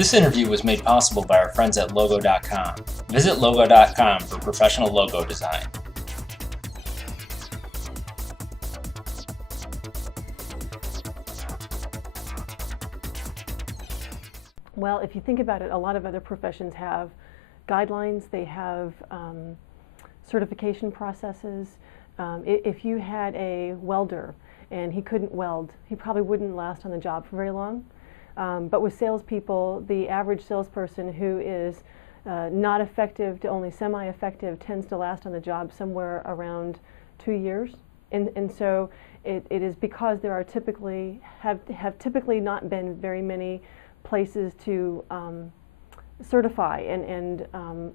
This interview was made possible by our friends at Logo.com. Visit Logo.com for professional logo design. Well, if you think about it, a lot of other professions have guidelines, they have certification processes. If you had a welder and he couldn't weld, he probably wouldn't last on the job for very long. But with salespeople, the average salesperson who is not effective to only semi-effective tends to last on the job somewhere around 2 years. And so it is because there are have typically not been very many places to certify and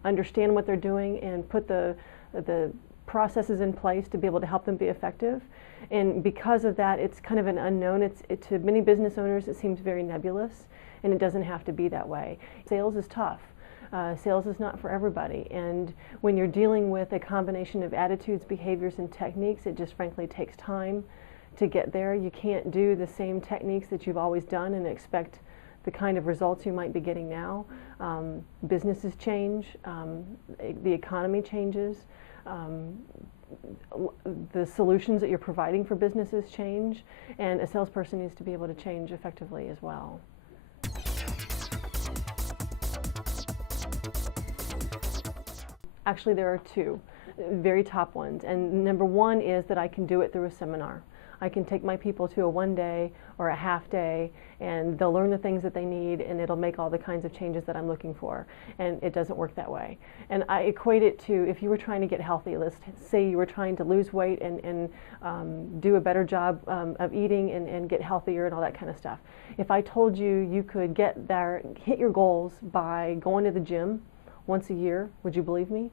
understand what they're doing and put the processes in place to be able to help them be effective. And because of that, it's kind of an unknown. To many business owners, it seems very nebulous, and it doesn't have to be that way. Sales is tough. Sales is not for everybody, and when you're dealing with a combination of attitudes, behaviors, and techniques, it just frankly takes time to get there. You can't do the same techniques that you've always done and expect the kind of results you might be getting now. Businesses change, the economy changes, the solutions that you're providing for businesses change, and a salesperson needs to be able to change effectively as well. Actually, there are two very top ones, and number one is that I can do it through a seminar. I can take my people to a one-day or a half-day, and they'll learn the things that they need, and it'll make all the kinds of changes that I'm looking for. And it doesn't work that way. And I equate it to if you were trying to get healthy. Let's say you were trying to lose weight and do a better job of eating and get healthier and all that kind of stuff. If I told you you could get there, hit your goals by going to the gym once a year, would you believe me?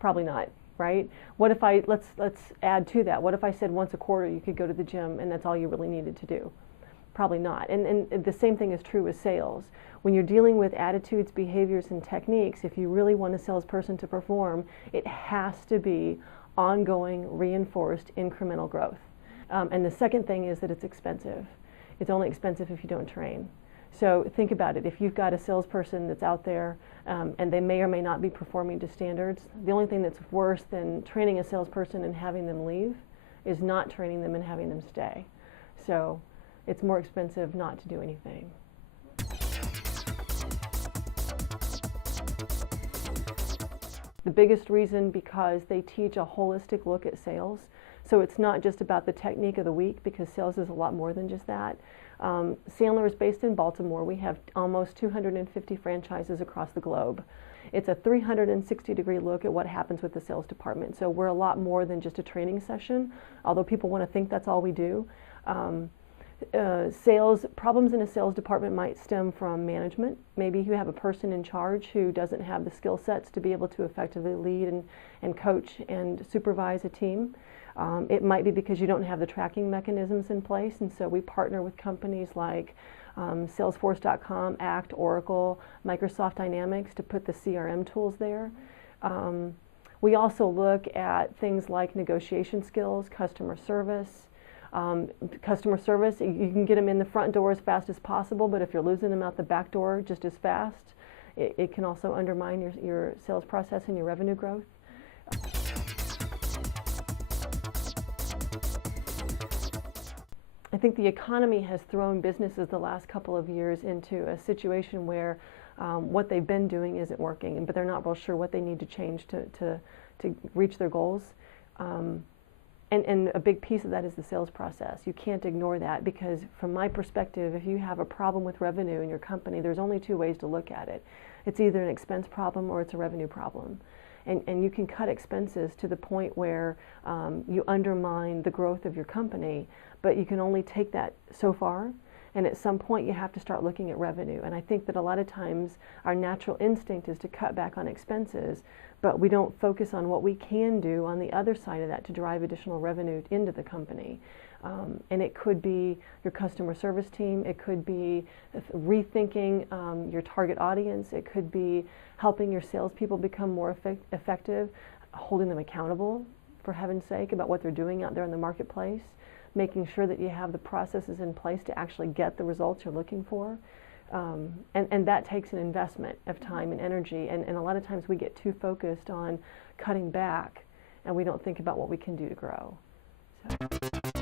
Probably not. Right? What if let's add to that. What if I said once a quarter you could go to the gym and that's all you really needed to do? Probably not. And the same thing is true with sales. When you're dealing with attitudes, behaviors, and techniques, if you really want a salesperson to perform, it has to be ongoing, reinforced, incremental growth. And the second thing is that it's expensive. It's only expensive if you don't train. So think about it. If you've got a salesperson that's out there and they may or may not be performing to standards, the only thing that's worse than training a salesperson and having them leave is not training them and having them stay. So it's more expensive not to do anything. The biggest reason because they teach a holistic look at sales. So it's not just about the technique of the week, because sales is a lot more than just that. Sandler is based in Baltimore. We have almost 250 franchises across the globe. It's a 360-degree look at what happens with the sales department. So we're a lot more than just a training session, although people want to think that's all we do. Problems in a sales department might stem from management. Maybe you have a person in charge who doesn't have the skill sets to be able to effectively lead and coach and supervise a team. It might be because you don't have the tracking mechanisms in place, and so we partner with companies like Salesforce.com, ACT, Oracle, Microsoft Dynamics to put the CRM tools there. We also look at things like negotiation skills, customer service. You can get them in the front door as fast as possible, but if you're losing them out the back door just as fast, it can also undermine your sales process and your revenue growth. I think the economy has thrown businesses the last couple of years into a situation where what they've been doing isn't working, but they're not real sure what they need to change to reach their goals. And a big piece of that is the sales process. You can't ignore that, because from my perspective, if you have a problem with revenue in your company, there's only two ways to look at it. It's either an expense problem or it's a revenue problem. And you can cut expenses to the point where you undermine the growth of your company, but you can only take that so far. And at some point you have to start looking at revenue. And I think that a lot of times our natural instinct is to cut back on expenses, but we don't focus on what we can do on the other side of that to drive additional revenue into the company. And it could be your customer service team, it could be rethinking your target audience, it could be helping your salespeople become more effective, holding them accountable, for heaven's sake, about what they're doing out there in the marketplace, making sure that you have the processes in place to actually get the results you're looking for. And that takes an investment of time and energy, and a lot of times we get too focused on cutting back and we don't think about what we can do to grow. So.